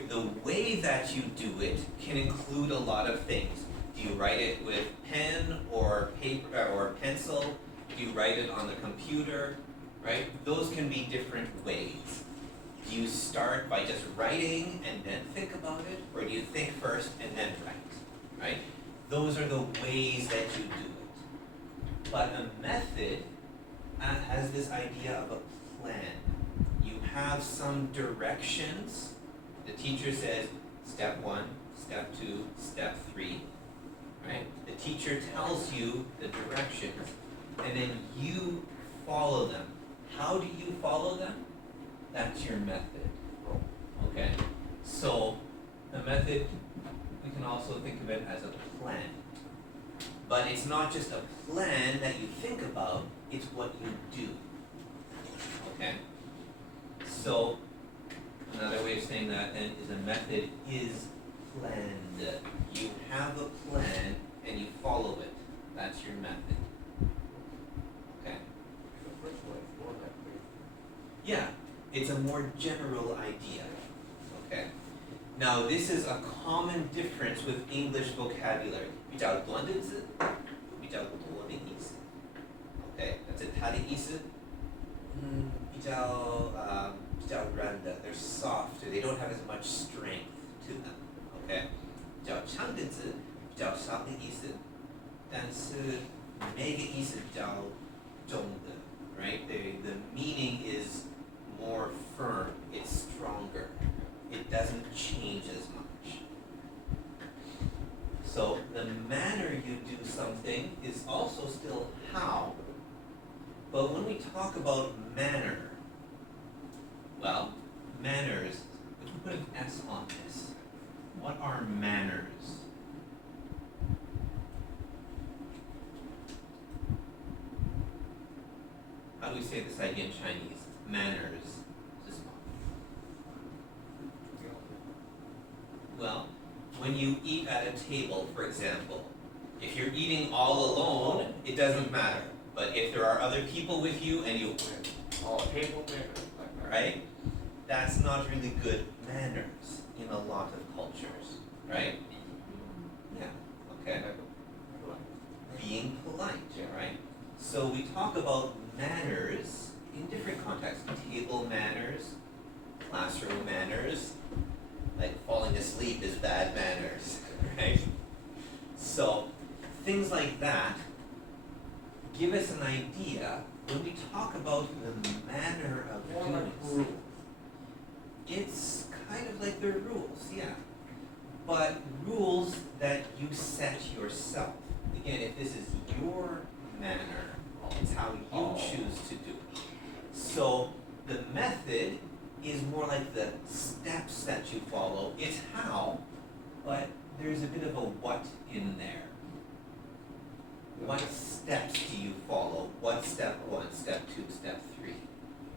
the way that you do it can include a lot of things. Do you write it with pen or paper or pencil? Do you write it on the computer? Right? Those can be different ways. Do you start by just writing and then think about it? Or do you think first and then write? Right? Those are the ways that you do it. But a method has this idea of a plan. You have some directions. The teacher says step 1, step 2, step 3. Right? The teacher tells you the directions, and then you follow them. How do you follow them? That's your method. Okay? So the method, we can also think of it as a plan. But it's not just a plan that you think about, it's what you do. Okay? So another way of saying that then is a method is planned. You have a plan and you follow it. That's your method. Okay? Yeah, it's a more general idea. Okay? Now this is a common difference with English vocabulary. 比较短的字，比较多的意思。Okay, that's it. 它的意思，比较软的 they're softer. They don't have as much strength to them. Okay, 比较长的字，比较少的意思，但是每个意思比较重的 right? The meaning is more firm. It's stronger. It doesn't change as much. So the manner you do something is also still how. But when we talk about manner, well, manners, we can put an S on this. What are manners? How do we say this idea in Chinese? Manners. Well, when you eat at a table, for example, if you're eating all alone, it doesn't matter. But if there are other people with you and you table manners, right? That's not really good manners in a lot of cultures, right? Yeah, okay. Being polite, right? So we talk about manners in different contexts. Table manners, classroom manners, like falling asleep is bad manners, right? So things like that give us an idea when we talk about the manner of doing it. It's kind of like the rules, yeah. But rules that you set yourself. Again, if this is your manner, it's how you choose to do it. So the method is more like the steps that you follow. It's how, but there's a bit of a what in there. What steps do you follow? What's step 1, step 2, step 3,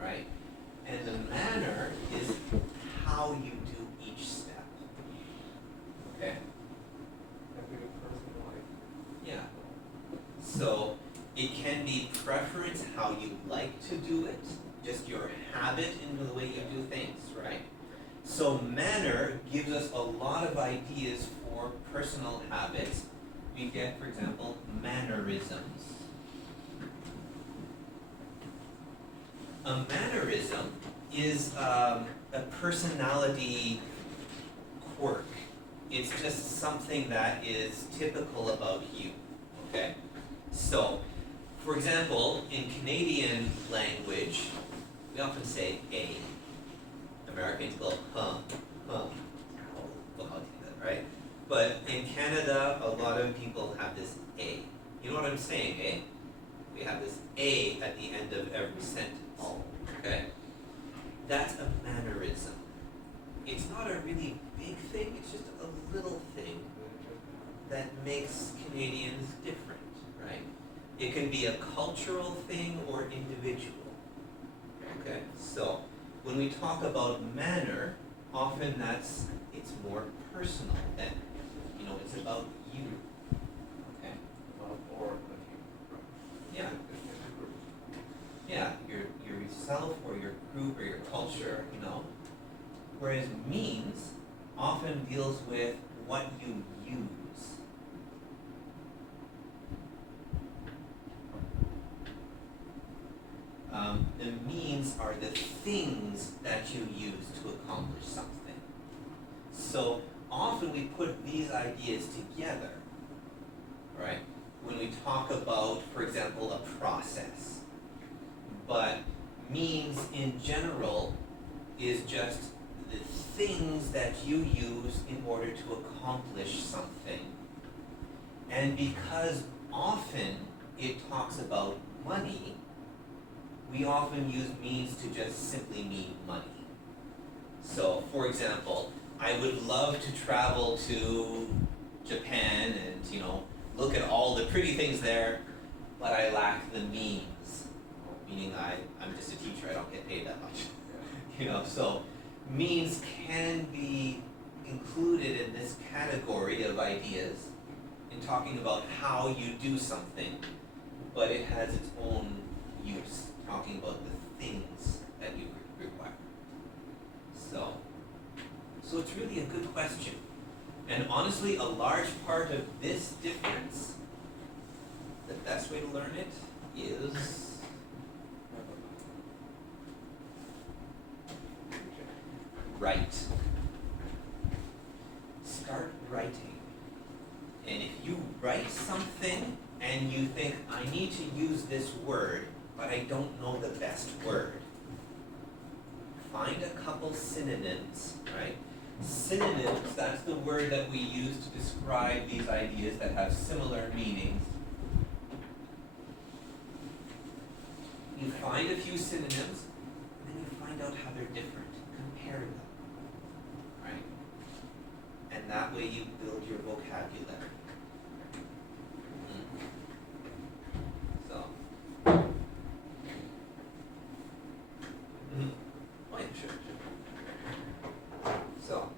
right? And the manner is how you do each step. Okay? Yeah. So it can be preference, how you like to do it, just your habit in the way you do things, right? So manner gives us a lot of ideas for personal habits. We get, for example, mannerisms. A mannerism is a personality quirk. It's just something that is typical about you, okay? So, for example, in Canadian language, we often say a. Americans go, right? But in Canada, a lot of people have this a. You know what I'm saying, eh? We have this a at the end of every sentence, okay? That's a mannerism. It's not a really big thing, it's just a little thing that makes Canadians different, right? It can be a cultural thing or individual. Okay, so when we talk about manner, often it's more personal than, it's about you. Okay? Yeah. Yeah, yourself or your group or your culture, Whereas means often deals with what you use. The means are the things that you use to accomplish something. So often we put these ideas together, right? When we talk about, for example, a process. But means in general is just the things that you use in order to accomplish something. And because often it talks about money, we often use means to just simply mean money. So, for example, I would love to travel to Japan and, look at all the pretty things there, but I lack the means. Meaning I'm just a teacher, I don't get paid that much. So means can be included in this category of ideas in talking about how you do something, but it has its own use, talking about the things that you require. So it's really a good question. And honestly, a large part of this difference, the best way to learn it is write. Start writing. And if you write something and you think, I need to use this word, but I don't know the best word, find a couple synonyms, right? Synonyms, that's the word that we use to describe these ideas that have similar meanings. You find a few synonyms, and then you find out how they're different. Compare them, right? And that way you build your vocabulary. So, oh yeah, sure. So,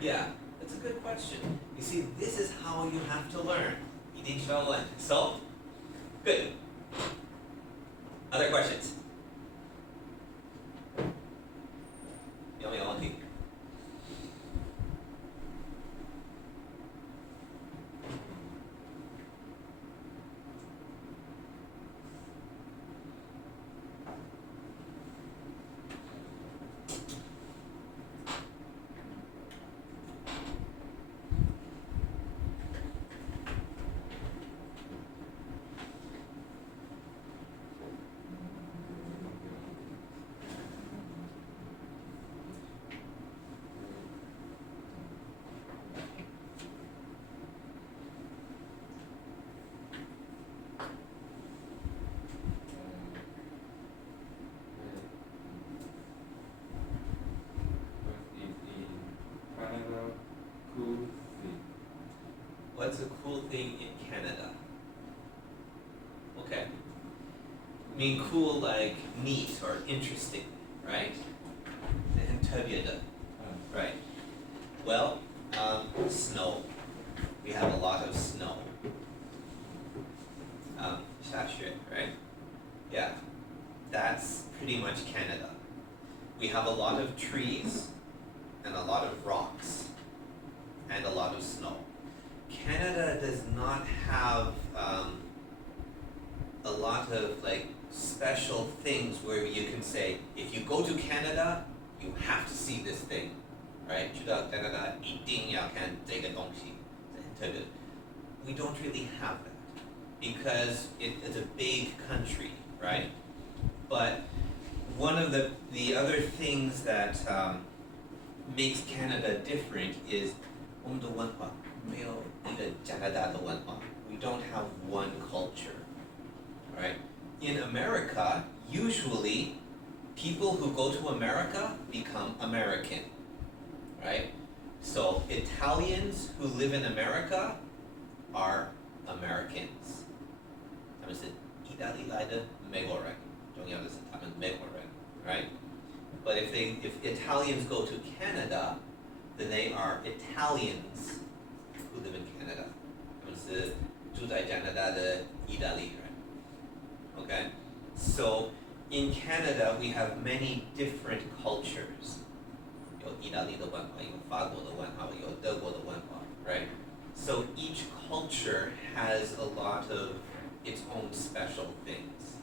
yeah, that's a good question. You see, this is how you have to learn. 一定需要问. So, good. Other questions? 有没有问题? What's a cool thing in Canada? Okay. I mean cool like neat or interesting, right? And 特别的, right? Well, snow. We have a lot of snow. 下雪, right? Yeah. That's pretty much Canada. We have a lot of trees and a lot of rocks and a lot of snow. Canada does not have a lot of like special things where you can say, if you go to Canada, you have to see this thing, right? 去到 Canada 一定要看这个东西. We don't really have that because it's a big country, right? But one of the other things that makes Canada different is 我们的文化没有一个加拿大的文化. We don't have one culture, right? In America, usually people who go to America become American, right? So Italians who live in America are Americans. 他们是意大利来的美国人，重要的是他们美国人, right? But if Italians go to Canada, then they are Italians who live in Canada. 他们是住在加拿大的意大利人. Okay? So in Canada we have many different cultures. 有意大大利的文化，有法国的文化，有德国的文化 right? So each culture has a lot of its own special things.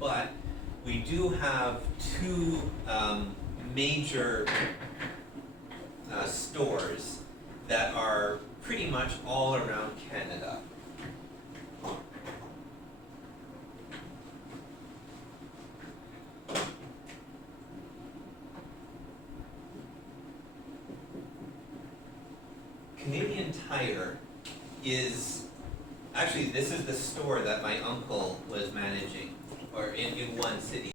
But we do have two major stores that are pretty much all around Canada. Canadian Tire is, actually this is the store that my uncle was managing, or in one city.